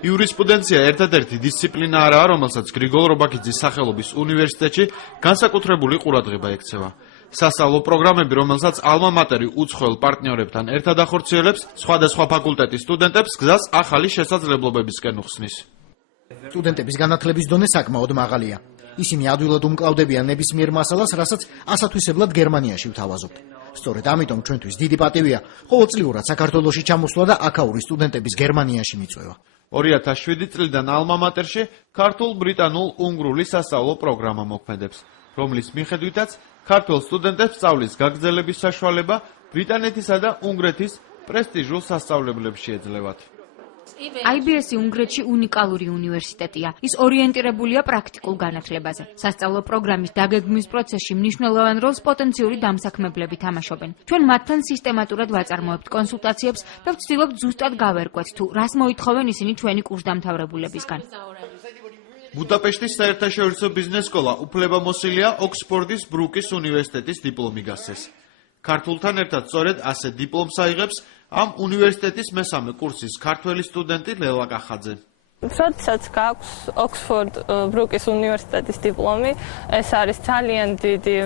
იურისპრუდენცია ერთადერთი დისციპლინა არაა, რომელსაც გრიგოლ რობაქიძის სახელობის უნივერსიტეტში განსაკუთრებული ყურადღება ექცევა. სასწავლო პროგრამები, რომელსაც ალმა მატერი უცხოელ პარტნიორებთან ერთად ახორციელებს, სხვადასხვა ფაკულტეტის სტუდენტებს გზას ახალი შესაძლებლობებისკენ უხსნის. სტუდენტების განათლების დონე საკმაოდ მაღალია. ისინი ადვილად უმკლავდებიან ნებისმიერ მასალას, რასაც ასათვისებლად გერმანიაში ვთავაზობთ. სწორედ ამიტომ ჩვენთვის დიდი პატივია ყოველწლიურად საქართველოში ჩამოსვლა და აქაური სტუდენტების გერმანიაში მიწვევა. 2007 წლიდან ალმა მატერში ქართულ-ბრიტანულ-უნგრული სასწავლო პროგრამა მოქმედებს, რომლის მიხედვითაც ქართველ სტუდენტებს სწავლის გაგრძელების საშუალება ბრიტანეთისა და უნგრეთის პრესტიჟულ სასწავლებლებში ეძლევათ. IBS-ი უნგრეთში უნიკალური უნივერსიტეტია. ის ორიენტირებულია პრაქტიკულ განათლებაზე. სასწავლო პროგრამის დაგეგმვის პროცესში მნიშვნელოვან როლს პოტენციური დამსაქმებლები თამაშობენ. ჩვენ მათთან სისტემატურად ვაწარმოებთ კონსულტაციებს და ვცდილობთ ზუსტად გავერკვეთ, თუ რას მოითხოვენ ისინი ჩვენი კურსდამთავრებულებისგან. ბუდაპეშტის საერთაშორისო ბიზნეს სკოლა უფლებამოსილია ოქსფორდის ბრუკის უნივერსიტეტის დიპლომი გასცეს. ქართულთან ერთად სწორედ ასე დიპლომს აიღებს ამ უნივერსიტეტის მესამე კურსის ქართველი სტუდენტი ლელა კახაძე. როდესაც გაქვს ოქსფორდ ბრუკის უნივერსიტეტის დიპლომი, ეს არის ძალიან დიდი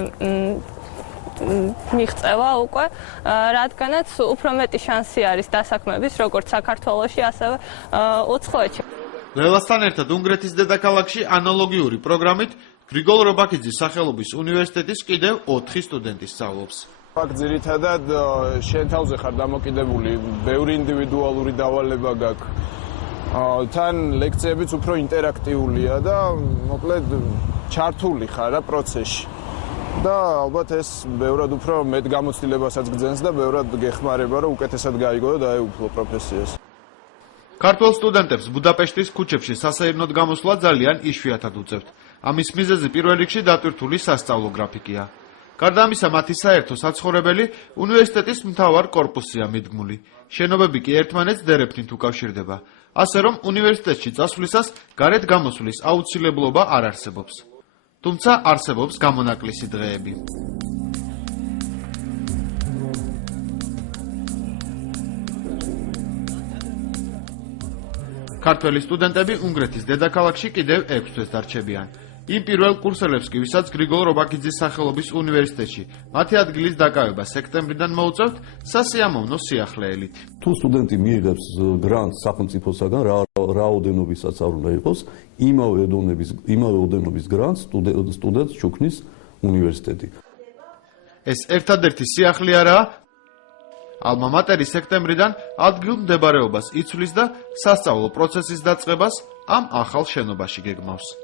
მიღწევა უკვე, რადგანაც უფრო მეტი შანსი არის დასაქმების, როგორც საქართველოში, ასევე უცხოეთში. ლელასთან ერთად უნგრეთის დედაქალაქში ანალოგიური პროგრამით გრიგოლ რობაქიძის სახელობის უნივერსიტეტის კიდევ 4 სტუდენტი სწავლობს. აქ ძირითადად შენ თავზე ხარ დამოკიდებული, ბევრი ინდივიდუალური დავალება გაქვს. თან ლექციებიც უფრო ინტერაქტიულია და მოკლედ ჩართული ხარ რა პროცესში. და ალბათ ეს ბევრად უფრო მეტ გამოცდილებასაც გძენს და ბევრად გეხმარება, რომ უკეთესად გაიგო და დაეუფლო პროფესიას. ქართველ სტუდენტებს ბუდაპეშტის ქუჩებში სასეირნოდ გამოსვლა ძალიან იშვიათად უწევთ. ამის მიზეზი პირველ რიგში დატვირთული სასწავლო გრაფიკია. გარდა ამისა, მათი საერთო საცხოვრებელი უნივერსიტეტის მთავარ კორპუსია მიდგმული. შენობები კი ერთმანეთს დერეფნით უკავშირდება. ასე რომ უნივერსიტეტში წასვლისას გარეთ გამოსვლის აუცილებლობა არ არსებობს. თუმცა არსებობს გამონაკლისი დღეები. ქართველი სტუდენტები უნგრეთის დედაქალაქში კიდევ 6 თვეს დარჩებიან. იმ პირველ კურსელებს კი, ვისაც გრიგოლ რობაქიძის სახელობის უნივერსიტეტში მათი ადგილის დაკავება სექტემბრიდან მოუწევთ, სასიამოვნო სიახლეელით. თუ სტუდენტი მიიღებს გრანტს სახელმწიფოსაგან, რაოდენობისაც არ უნდა იყოს, იმავე ოდენობის გრანტს სტუდენტს ჩუქნის უნივერსიტეტი. ეს ერთადერთი სიახლე არაა. ალმა მატერი სექტემბრიდან ადგილ მდებარეობას იცვლის და სასწავლო პროცესის დაწყებას ამ ახალ შენობაში გეგმავს.